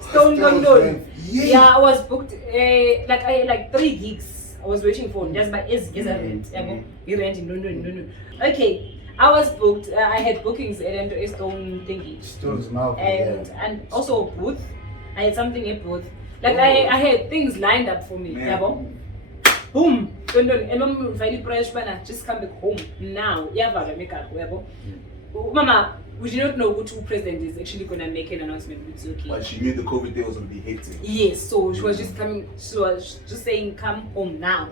Stone Dondon. Yeah, I was booked like 3 gigs. I was waiting for just by rent. Rent in London. Okay. I was booked. I had bookings at Stone thingy. Stone's mouth. And also booth. I had something at booth. Like I had things lined up for me. Yeah. Boom. And I'm very pressed, just come back home now. Mama, we did not know who president is actually gonna make an announcement with Zuki. But she knew the COVID day was gonna be hectic. Yes, so she was just coming. She was just saying, "Come home now."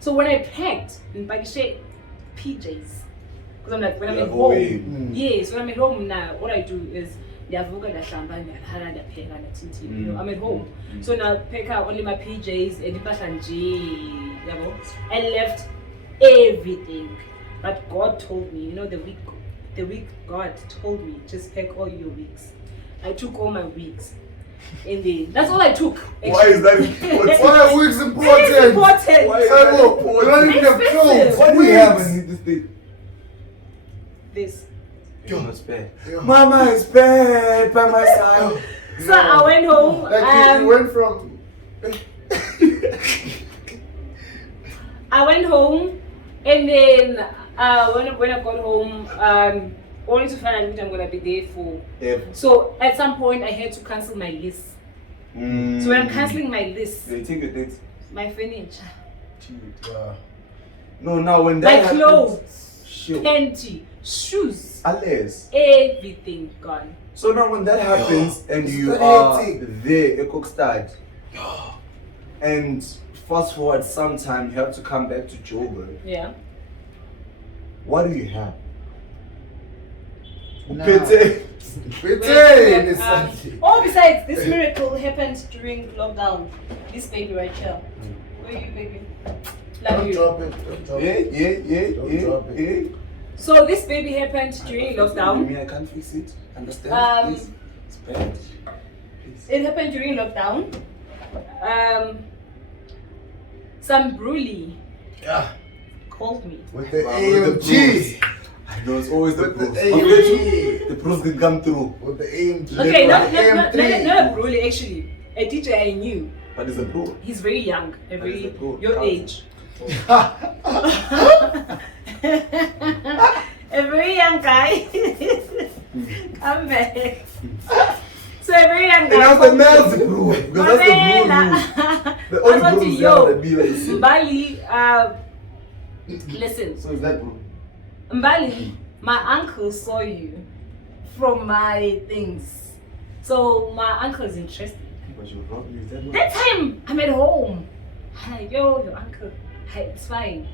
So when I packed in PJs, because I'm like, when I'm at home, yes, when I'm at home now, what I do is I'm at home. So now pack out only my PJs and left everything. But God told me, the week God told me, just pack all your wigs. I took all my wigs. And then that's all I took. Actually. Why is that important? Why are wigs important? It is important. Why is that important? We don't even have clothes. What do we have in this thing? This. Yo, it's bad. Mama is bad by my side. So I went home. You went from. I went home, and then when I got home, only to find out which I'm gonna be there for. So at some point I had to cancel my list. So when I'm canceling my list, they take your dates. My furniture. No, now when that my clothes, empty, shoes, everything gone. So now when that happens and you are there at Kokstad, and fast forward sometime you have to come back to Joburg. Yeah. What do you have? Besides, this miracle happened during lockdown. This baby right here. Where are you, baby? Love you. Drop it. Yeah. So this baby happened during lockdown. I can't fix it. Understand? Please. It's bad. Please. It happened during lockdown. Some brulee called me. With the AMG. I know it's always the pros. The pros can come through. With the AMG. Okay, not a brulee actually. A teacher I knew. But it's a pro. He's very young, your age. A very young guy. Come back. So a very young guy. And that's the male's bro. Because that's the bro. The only bro that be like Mbali, listen. So is that bro? Mbali, my uncle saw you from my things. So my uncle is interested. But you robbed me, that time I'm at home. I'm like, yo, your uncle. Hey, it's fine.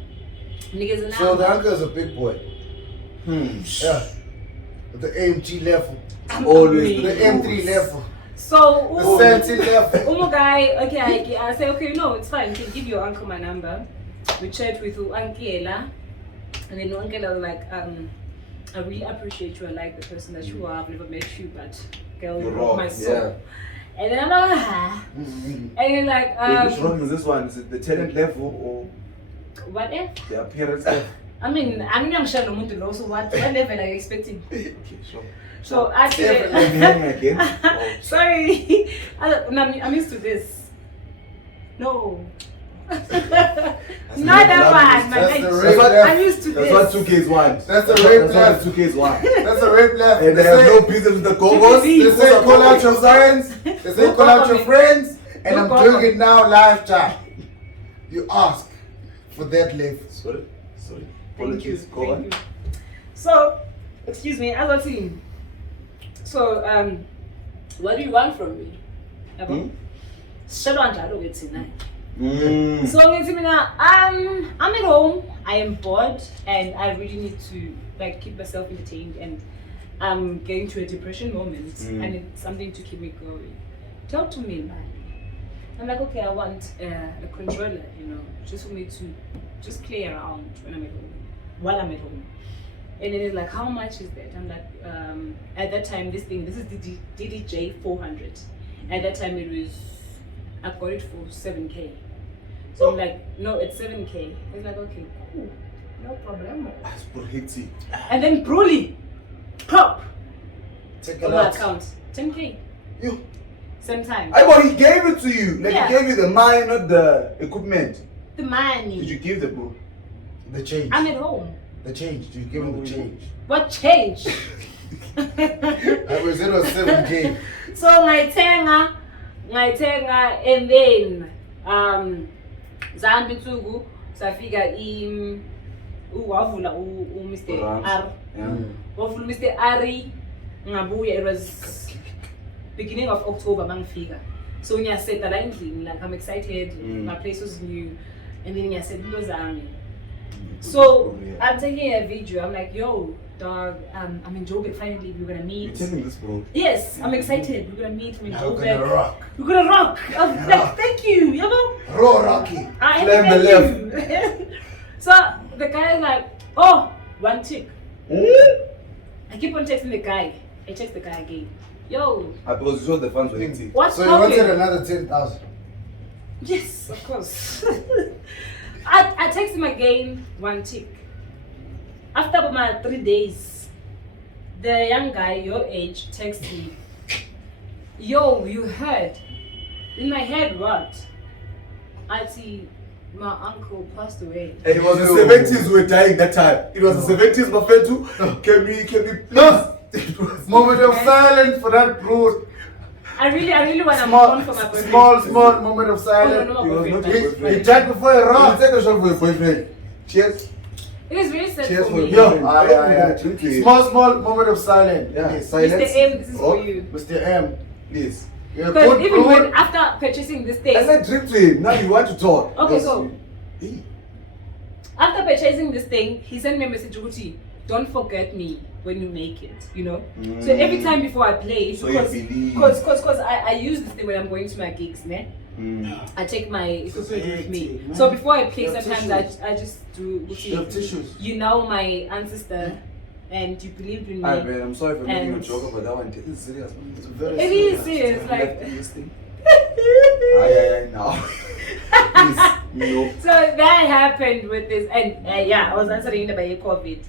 Niggas so the uncle is a big boy. Yeah. At the AMG level. Always the M3 level. So the 70 level. Guy, okay, I say, okay, no, it's fine. You can give your uncle my number. We chat with Uncle. And then Uncle was like, I really appreciate you. I like the person that you are. I've never met you, but girl, you rock my soul. Yeah. And then I'm like, and then like, which wrong is this one? Is it the talent level or what if? The appearance level? I mean, I'm not sure no so what level are you expecting? Okay, sure. So actually, again. Sorry, I'm used to this. No. That's Not that one, That's man. the Like, rape left. I'm used to That's what this. 2Ks want. That's a rape That's left. what 2Ks want. That's a rape left. And they have no business with the Congos. They say call out your friends. They say call out your friends. And No I'm problem. doing it now live chat. You ask for that left. Sorry. Thank you. Apologies. Go Thank on. you. So, excuse me, as a team. So, what do you want from me? Hmm? So Mm. I'm at home, I am bored, and I really need to like keep myself entertained, and I'm getting to a depression moment, and it's something to keep me going. Talk to me, man. I'm like, okay, I want a controller, just for me to just play around when I'm at home, while I'm at home. And then it's like, how much is that? I'm like, at that time, this is the DDJ 400. At that time, I got it for 7K. So I'm like, no, it's 7K. It's like, okay, cool, no problem. That's pretty. And then Broly, pop, Take on it my out. account, 10K. You. Same time. But he gave it to you. Like Yeah. he gave you the money, not the equipment. The money. Did you give the bro? The change. I'm at home. The change. You give him the change. What changed? I was it was 7K. So ngayithenga, and then zahamba insuku safika wavula Mr. R. Yeah. Wavula Mr. Ari ngabuya. It was beginning of October mangifika. So ngiyaseta la endlini, like I'm excited. My place was new, and then ngiyaseta into zami. So I'm taking a video. I'm like, yo, dog, I'm in Joburg finally. We're gonna meet. You're telling this, bro. Yes, I'm excited. We're gonna meet. I'm in Now we're Joburg. gonna rock. We're gonna rock. I'm like, thank you. Raw Rocky. I Slam the thank you. So the guy is like, oh, one chick. I keep on texting the guy. I text the guy again. Yo, Because you saw the funds were empty. what's So you wanted poppin'? another 10,000. Yes, of course. I text him again, one chick. After about 3 days, the young guy, your age, texts me, yo, you heard? In my head, what? Athii, my uncle passed away. And it was the 70s we were dying that time. It was the 70s, Mafetu. Can we please? No. It was Moment of silence for that brood. I really want to move on for my boyfriend. Small moment of silence. Oh, no, He was not boyfriend. your boyfriend. He died before a You rock. take a shot for your boyfriend. Cheers. It is very sad Cheers for for me. your Yo, boyfriend. yeah. Okay. Small moment of silence. Yeah, Yes. silence. Mr. M, this is Oh, for you. Mr. M. Please. You're a Because good even when brood. after purchasing this I thing, said drip to him. Now you want to talk. Okay, Yes. so- Hey. after purchasing this thing, he sent me a message, Uguti, don't forget me when you make it, So every time before I play, So you believe. because I use this thing when I'm going to my gigs, ne? I take my equipment with me. hectic, man. So before I play, You have sometimes I just do, You have Uguti, tissues. you know my ancestor, and you believed in me. Alright, man, I'm sorry for making a And- joke about that one. This is serious, man. It's very It is serious. serious, I'm like. left in this thing. Aye, now. Please, no. So that happened with this, and I was answering by COVID.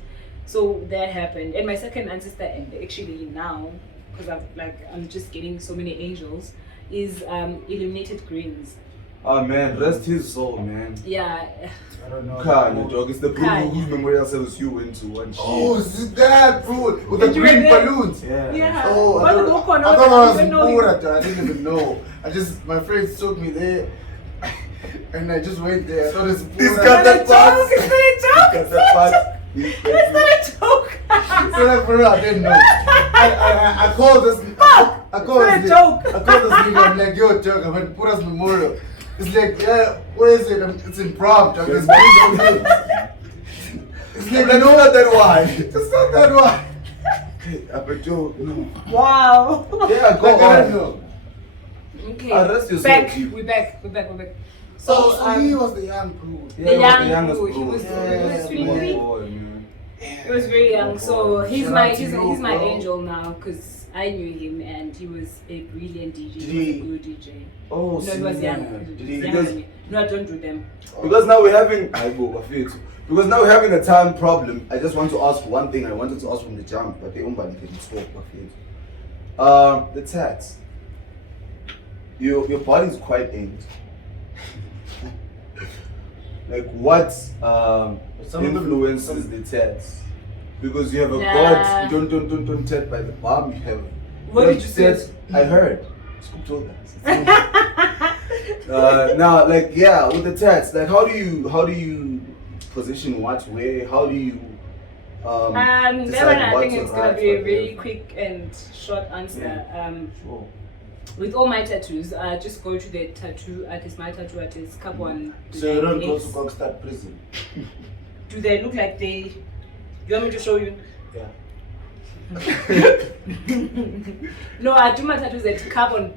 So that happened, and my second ancestor, and actually now, because I'm just getting so many angels, is illuminated greens. Oh man, rest his soul, man. Yeah, I don't know. Kanye, dog. It's the Kanye. people whose memorial service you went to one shit. Oh, is that brood with the Did you green remember? balloons? Yeah. yeah. Oh, What I the thought, fuck, I no, thought I was even know you- Mura. I didn't even know. My friends took me there, and I just went there. I thought it's He's Mura. got that It's not a part. joke, it's not a joke, He's got that part. It's not a joke. So like, bro, I didn't know. I called this. I called It's this. not a joke. I called this nigga. I'm like, yo, joke. I went Pura's memorial. It's like, yeah, where is it? It's in prom, joke. It's green balloons. It's like, That's no, not that wide. it's not that one. I bet you, no. Wow. Yeah, go Like, I don't on. know. Okay. Arrest yourself, Back. Chief. We're back. So, he was the young brood. Yeah, The he was young youngest boy, he bro. was- he was 23. Boy, man. He was very young, so he's Shout my out to he's, you, he's my bro. angel now because I knew him and he was a brilliant DJ. Did He was a he- good DJ. Oh, No, he was see, young. man. He Did he- was younger because- than me. No, I don't do them. Because now we're having because now we're having a time problem. I just want to ask one thing. I wanted to ask from the jump, but the Mbali can stop. The tats. Your body is quite inked. Like what Some of them- influences the tats? Because you have a Nah. god, don't tat by the bum. You have. What have did you say? tats- I heard. Scoop told us. Now, like yeah, with the tats, like how do you position what where? How do you That one decide I what think to it's gonna write, be a what very to- quick and short answer. Sure. With all my tattoos, I just go to the tattoo artist. My tattoo artist, Carbon. So you don't go to Kokstad prison? Do they look like they? You want me to show you? Yeah. No, I do my tattoos at carbon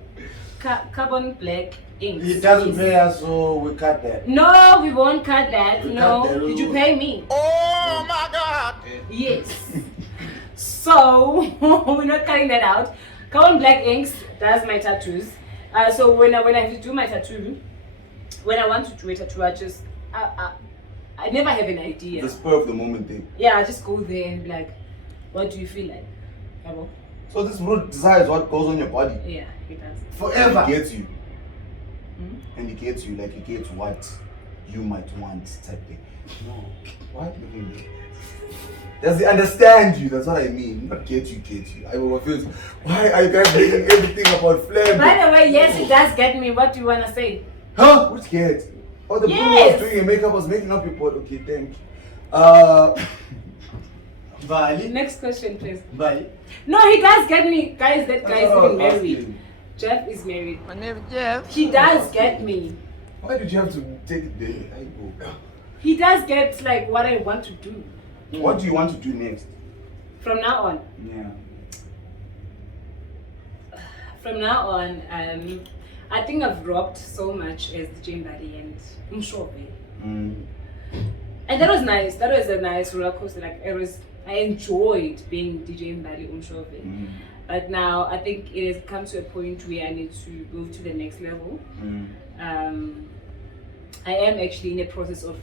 black ink. He doesn't pay us, so we cut that. No, we won't cut that. We No, cut that. did you pay me? Oh my God! Yes. So we're not cutting that out. Carbon black inks does my tattoos. So when I have to do my tattoo, when I want to do a tattoo, I never have an idea. The spur of the moment thing. Yeah, I just go there and be like, what do you feel like? Yabo? So this root decides what goes on your body. Yeah, it does. And Forever. he gets you. Hmm? And he gets you, like he gets what you might want type thing. No. Why are you doing this? Does he understand you? That's what I mean. Not get you. I will feel. Why are you guys making everything about flame? By the way, yes, it does get me. What do you want to say? Huh? Which get? Oh, the Yes. yes. Was doing your makeup was making up your pot. Okay, thank you. Mbali. Next question, please. Mbali. No, he does get me. Guys, that guy is Oh, even married. asking. Jeff is married. My name is Jeff. He does get me. Why did you have to take it there? I go. He does get like what I want to do What do you want to do next? from now on. Yeah. From now on, I think I've rocked so much as DJ Mbali and Mshove. Mm. And that was nice. That was a nice roller coaster. Like I enjoyed being DJ Mbali Mshove. Mm. But now I think it has come to a point where I need to move to the next level. Mm. I am actually in the process of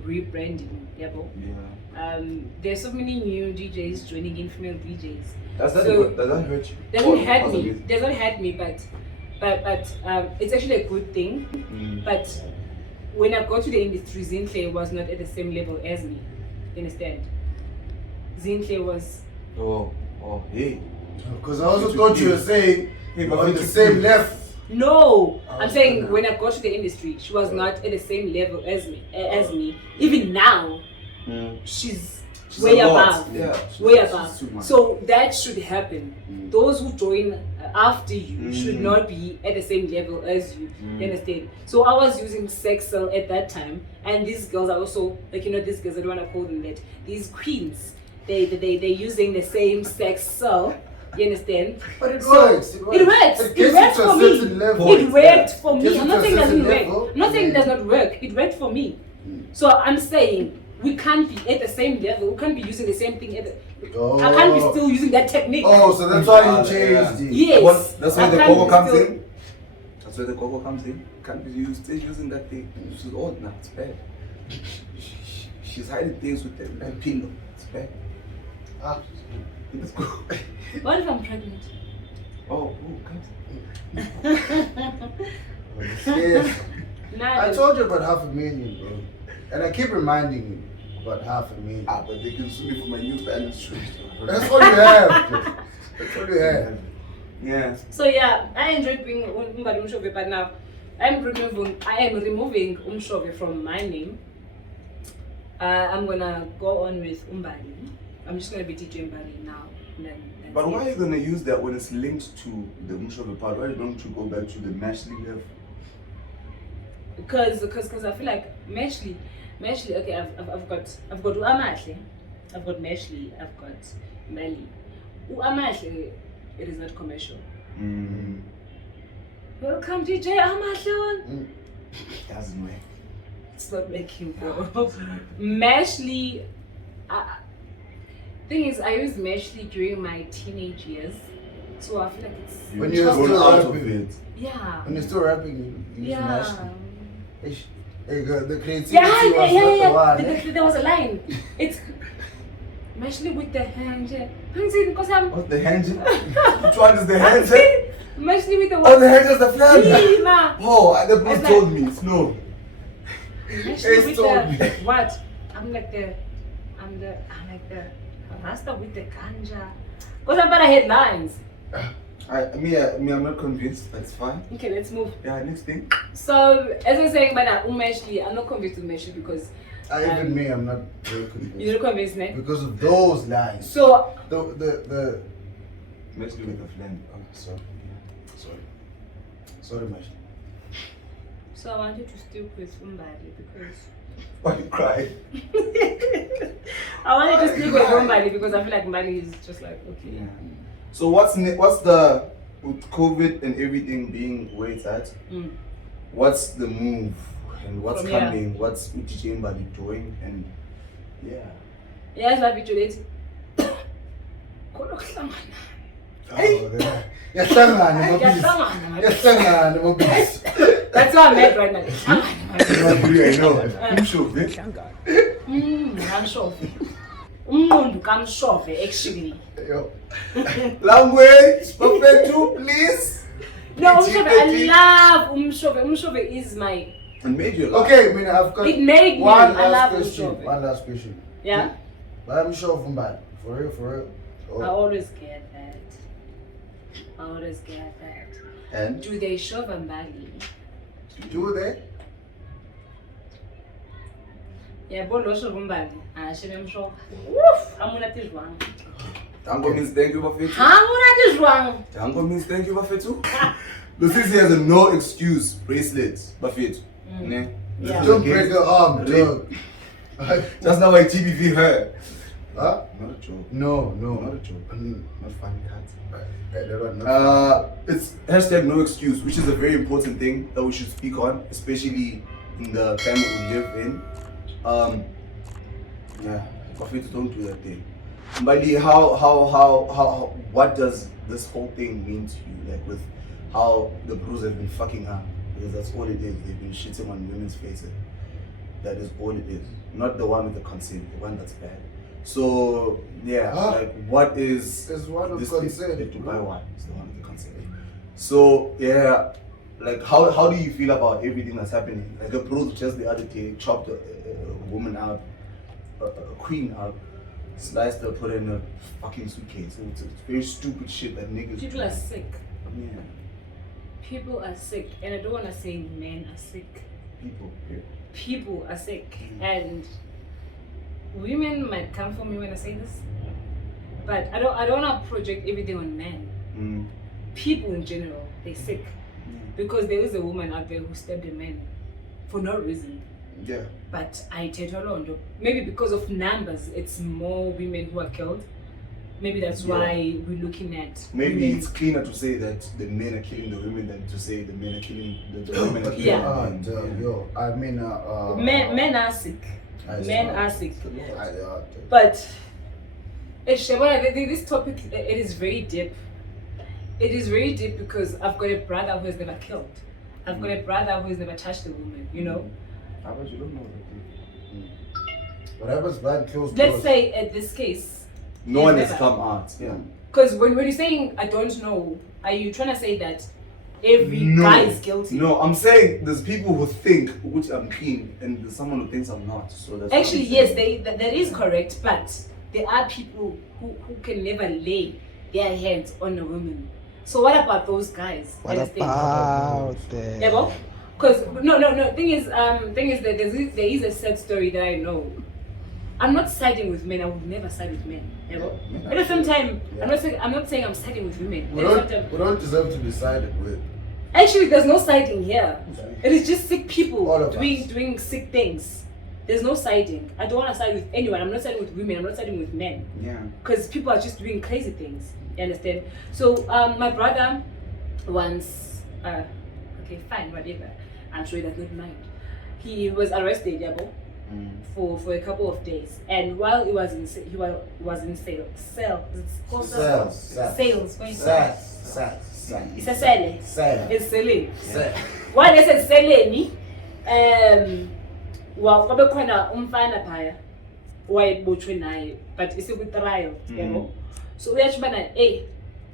rebranding. Yabo. Yeah. There's so many new DJs joining in, female DJs. Does that So- hurt you? Doesn't Or hurt me. possibly? Doesn't hurt me, but it's actually a good thing. Mm. But when I go to the industry, Zangqa was not at the same level as me. You understand? Zangqa was. Oh, hey. Because I also thought you were saying on the same level. No, Oh, I'm saying okay. when I go to the industry, she was not at the same level as me. Even now, Mm. she's She's way a lot. above. Yeah. Way she's above. too much. So that should happen. Mm. Those who join after you should Mm. not be at the same level as you. Mm. You understand? So I was using sex cell at that time, and these girls are also like these girls. I don't want to call them that. These queens, they're using the same sex cell. You understand? But it So, works. It works. It It gets works you to for a me. certain level. It worked for Gets me. you I'm to not a saying it doesn't certain work. level. I'm not saying it does not work. It worked for me. So I'm saying we can't be at the same level. We can't be using the same thing. I can't be still using that technique. Oh, so that's why you changed it. Yes. That's where I the can't cocoa be comes still- in. That's where the cocoa comes in. Can't be used. Still using that thing. She's old now. It's bad. She's hiding things with that pillow. It's bad. Ah. Let's go. What if I'm pregnant? Oh, comes. Yes. Nah, I told you about 500,000, bro. And I keep reminding you about 500,000. Ah, but they can sue me for my new balance shoes. That's all you have. Bro. That's all you have. Yeah. So yeah, I enjoyed being Mbali Umshove, but now I am removing Umshove from my name. I'm gonna go on with Mbali. I'm just gonna be DJ Mbali now. And then that's But why are it. you gonna use that when it's linked to the Umshove part? Why don't you go back to the Mashley level? Because I feel like Mashley. Okay, I've got Uamahle, I've got Mashley, I've got Mbali. Uamahle, it is not commercial. Mm. Welcome DJ Amahle. Doesn't work. It's not making bro. Mashley. Thing is, I used Mashley during my teenage years, so I feel like it's When you're grown still out of rapping. it. yeah. When you're still rapping, you use Yeah. Mashley. Hey, girl, the creativity Yeah, was not the one. There was a line. It's Mashley with the hand. Because I'm What's the hand? Which one is the hand? Mashley with the Oh, the hand is the flag. Ma. Oh, the It's Bruce like- told me. It's no. Especially with told me. the what? I'm like the Rasta with the ganja. Because I'm better headlines. I'm not convinced, but it's fine. Okay, let's move. Yeah, next thing. So as I was saying, but I'm not convinced with Meshi because Even me, I'm not very convinced. you're not convinced, man. Because of those lines. So The Let's do it offline. oh, sorry, Mash. So I wanted to stick with Mbali because Why you cry? I wanted to stick with Mbali because I feel like Mbali is just like okay. Yeah. So what's the with COVID and everything being where it's at? What's the move and what's From here. coming? What's DJ Mbali doing? And yeah. Yes, I visualize. Yahlangana Yahlangana, mabisi. That's why I'm mad right now. I know. I'm sure. I'm sure. I'm sure actually. Yo. Language, Bantu, please. No, Umshove, I love Umshove. Umshove is my. And made you laugh. Okay, I mean, I've got It made me. one I love last question. Umshove. One last question. Yeah. But I'm sure from Mbali. For real. I always get that. And Do they shove Mbali? Do they? Yeah, but also Mbali. I should have shove. Woof! I'm gonna teach one. Tango means thank you, Bafetu. I'm gonna teach one. Tango means thank you, Bafetu. Lucy has a no excuse bracelet, Bafetu. Ne? Yeah. Don't break your arm, dog. Just now, like GBV her. Huh? Not a joke. No. Not a joke. Not funny cat. That It's hashtag no excuse, which is a very important thing that we should speak on, especially in the time that we live in. Yeah, Bafetu, don't do that thing. Mbali, how what does this whole thing mean to you? Like with how the bros have been fucking up, because that's all it is. They've been shitting on women's faces. That is all it is. Not the one with the consent, the one that's bad. So yeah, like what is There's one with this consent, The Dubai bro. one is the one with the consent. So yeah, like how do you feel about everything that's happening? Like a bro just the other day chopped a woman out, a queen out, sliced her, put her in a fucking suitcase. It's very stupid shit that niggas People do. are sick. Yeah, People are sick, and I don't wanna say men are sick. people. Yeah. People are sick, and women might come for me when I say this, but I don't wanna project everything on men. People in general, they're sick because there is a woman out there who stabbed a man for no reason. Yeah. But I tell you, maybe because of numbers, it's more women who are killed. Maybe that's why we're looking at. Maybe women. it's cleaner to say that the men are killing the women than to say the men are killing the women are killing Yeah. the men. Yo, I mean, Men are sick. Men are sick. I But this topic, it is very deep. It is very deep because I've got a brother who has never killed. I've got a brother who has never touched a woman, you know? How about you don't know that? Whatever's bad kills. Let's say at this case, No he's one has never- come out. Yeah. Because when you're saying I don't know, are you trying to say that every guy is guilty? No, I'm saying there's people who think which I'm clean and there's someone who thinks I'm not. So that's what Actually, I'm yes, saying. that is correct, but there are people who can never lay their hands on a woman. So what about those guys? What Understand? about that? Yeah, well, because no. Thing is that there is a sad story that I know. I'm not siding with men. I would never side with men. Yeah, well. At the same time, I'm not saying I'm siding with women. We At the same time, don't deserve to be sided with. actually, there's no siding here. It is just sick people All of doing sick things. There's no siding. I don't want to side with anyone. I'm not siding with women. I'm not siding with men. Yeah. Because people are just doing crazy things. You understand? So my brother once, okay, fine, whatever. I'm sure he does not mind. He was arrested, Yabo, for a couple of days, and while he was in sales. It's selling. While they said selling, kwabe khona umfana phaya wayebotshwe naye, but isekwi-trial, yabo. So uyatsho ubana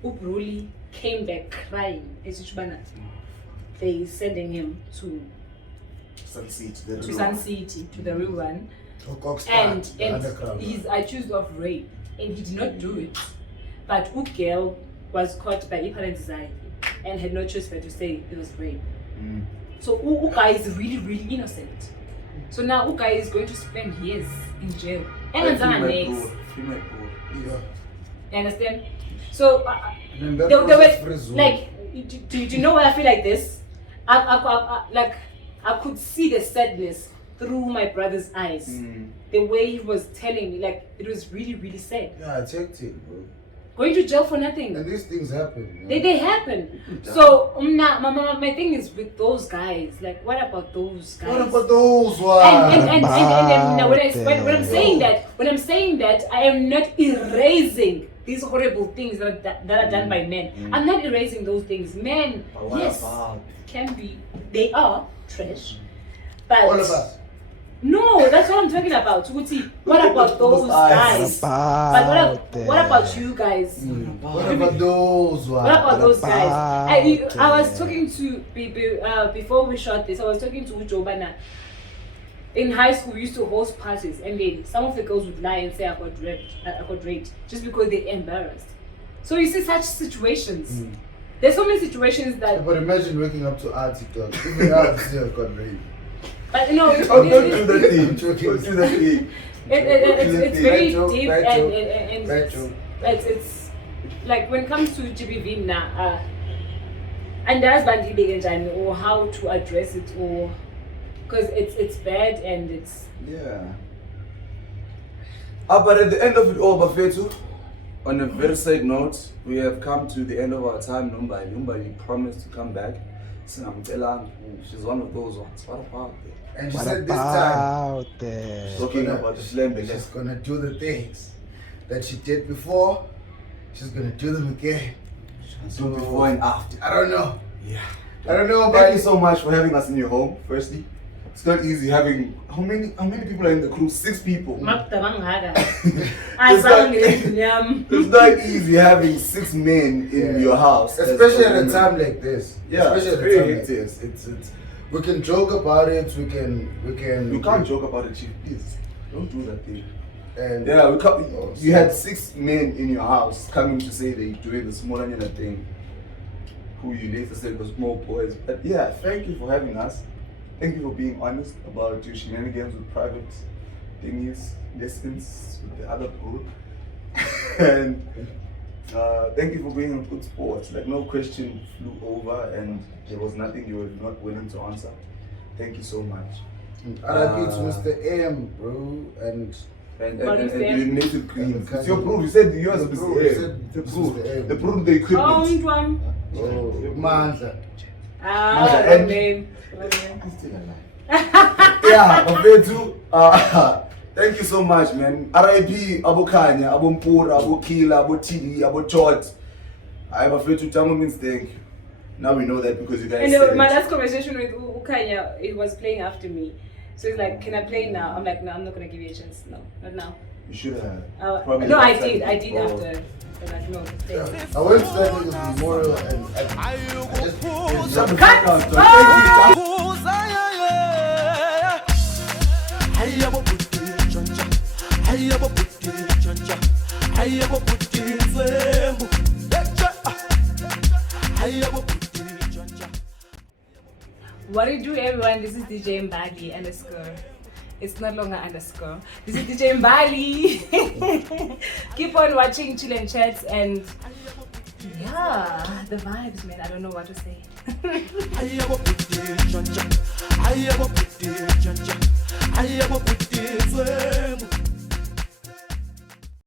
uBruli came back crying, esitsho ubana they sending him to Sun City, the to real Sun one. City, to the real one. Oh, Coxstar, And the underground. he's accused of rape, and he did not do it. But girl was caught by parents and had no choice but to say it was rape. So Uka is really, really innocent. So now Uka is going to spend years in jail. And Free my next. bro, free my bro. Yeah. You understand? So And then that they process were very soon. like, do you know why I feel like this? I could see the sadness through my brother's eyes. The way he was telling me, like, it was really, really sad. Yeah, I checked it, bro. Going to jail for nothing. And these things happen. They happen. So my thing is with those guys. Like, what about those guys? What about those ones? And now when I'm saying that, I am not erasing these horrible things that are done by men. I'm not erasing those things. Men, But what yes, about- can be. They are trash. But All of us. no, that's what I'm talking about. Uti, what about those guys? But what about you guys? What about those ones? What about those guys? I was talking to before we shot this. I was talking to Jobana. In high school, we used to host parties, and then some of the girls would lie and say I got raped, just because they're embarrassed. So you see such situations. There's so many situations that. But imagine waking up to Athii dog. Even Athii got raped. But you know, Oh, don't do that thing. I'm joking. Don't do that thing. it's very Bad joke, deep bad and joke, bad joke. it's like when it comes to GBV now, and there's Bantu or how to address it, or because it's bad and it's Yeah. But at the end of it all, Bafetu, on a very sad note, we have come to the end of our time. Mbali promised to come back. She's one of those ones. What about it? And she said this time, Talking about the Flembe. she's gonna do the things that she did before. She's gonna do them again. So before and after. I don't know. Yeah. I don't know, Thank you but so much for having us in your home, firstly. It's not easy having how many people are in the crew? 6 people. It's not easy having 6 men in your house. especially at a time like this. Yeah, especially it's at a very time like hectic. this. It's we can joke about it. We can. You can't joke about it, Chief. Please don't do that thing. And Yeah, you had 6 men in your house coming to say they're doing the small onion thing. Who you later said was small boys. But yeah, thank you for having us. Thank you for being honest about your shenanigans with private thingies, lessons with the other group. And thank you for being on good sports. Like no question flew over and there was nothing you were not willing to answer. Thank you so much. RIP to Mr. M, bro, and And What you native green. And It's your proof. You said yours The was proof, the you air. said The this proof. was the air. The proof, the equipment. Mandla. And- name. Yeah, Bafetu, thank you so much, man. RIP, Abu Kanya, Abu Mpura, Abu Kila, Abu Tidi, Abu Chot. Bafetu, Tango means thank you. Now we know that because you guys And said my it. last conversation with Ukanya, it was playing after me. So he's like, can I play now? I'm like, no, I'm not gonna give you a chance. No, not now. You should have. No, I outside did before. after. I'm like, no, Yeah. thanks. I went to that nigga's memorial and I just Shut the fuck up, John. Thank you. What do you do, everyone? This is DJ Mbali _ It's not longer _ This is DJ Mbali. Keep on watching Chill and Chats and yeah, the vibes, man. I don't know what to say.